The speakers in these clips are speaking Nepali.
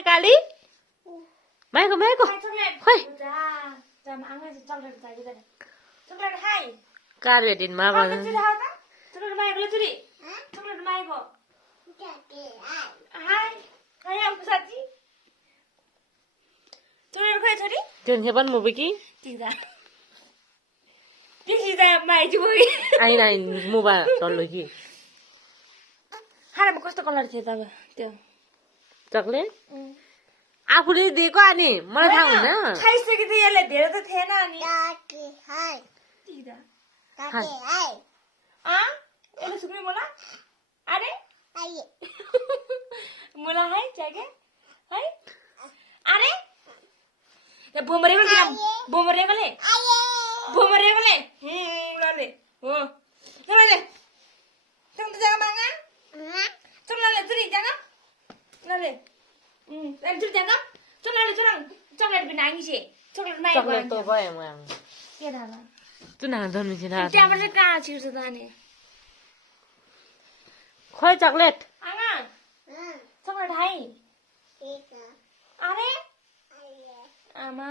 खाने काली माइको माइको खोइ कार भेटिन् मा Jangan hebat mau pergi? Tidak. Dia sudah main juga. Ain mau ba tolong lagi. Hari mau kau sekolah di situ tu. Coklat? आफूले दिएको अनि मलाई थाहा हुन्न खाइसकेको यसले धेरै त थिएन अनि यसले सुक्ने मोला अरे मोला है चाहिए है अरे या बोमरेगले बोमरेगले लले हो लले तुम तो जगह मांगा तुम लले तुरी जगह लले Lanjut jangan, coklat benangis sih, coklat main. Coklat tu apa yang mang? Iya dah. Tu nang don mesti dah. Dia macam kah sih sudah ni? Kau coklat? Angah, coklat hai. Are? Ama.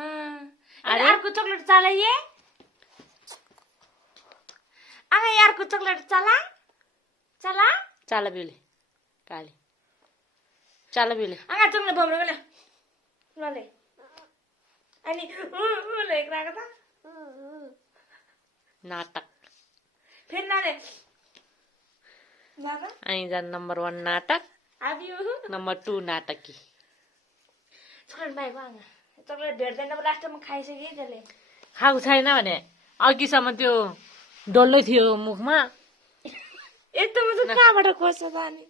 Are? Aku coklat cala ye? Angah यार को चॉकलेट चला? Cala beli, kali. Cala beli. Angah coklat bom le. Lale. Ani, le kerana kata? नाटक फिर नाले. Lala? आइजा नंबर 1 नाटक Abi नंबर 2 नाटकी चकलेट मागेको आमा चकलेट भेट्दैन अब लास्टमा खाइसके त्यसले खाएको छैन भने अघिसम्म त्यो डल्लै थियो मुखमा यस्तो म चाहिँ कहाँबाट खोज्छ त अनि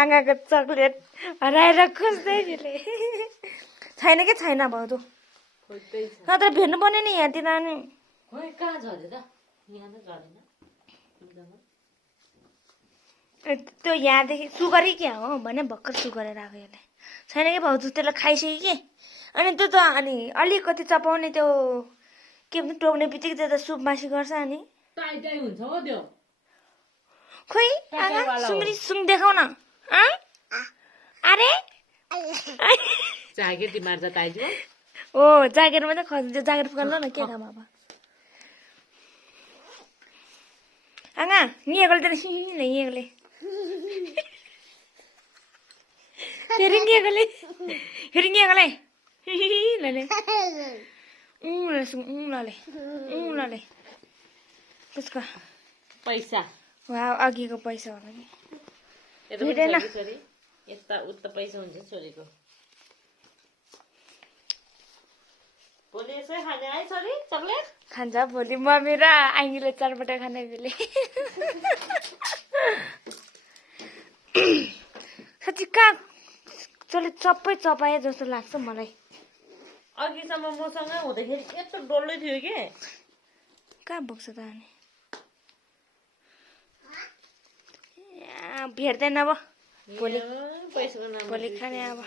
आँगाको चकलेट हराएर खोज्दै थिएले छैन कि छैन भाउजू नत्र भेट्नु पर्ने नि यहाँतिर अनि खोइ कहाँ झर्यो त यहाँ त झरेन त्यो यहाँदेखि सुगरै क्या हो भने भर्खर सुगरेर आएको यसले छैन कि भाउजू त्यसलाई खाइसक्यो कि अनि त्यो त अनि अलिकति चपाउने त्यो के भन्छ टोक्ने बित्तिकै त्यो त सुप मासी गर्छ अनि टाइ टाइ हुन्छ हो त्यो खोइ सुङ्गरी सुङ देखाउ न अरे जागिर मार्छ ताइजु ओ जागिर मात्रै खोज्छ जागिर फकाल्नु न के काम अब आँगा निएकोले त निएकोले फेरि निएकोले लले लले त्यसको पैसा वा अघिको पैसा होला कि छोरी यता उता पैसा हुन्छ छोरीको भोलि यसै खाने है छोरी चकलेट खान्छ भोलि मम्मी र आइगीले चटपटे खाने बेले साँच्ची कहाँ चले सबै चपाए जस्तो लाग्छ मलाई अघिसम्म मसँग हुँदाखेरि यस्तो डल्लै थियो कि कहाँ बोक्छ त अनि भेट्दैन अब भोलि खाने अब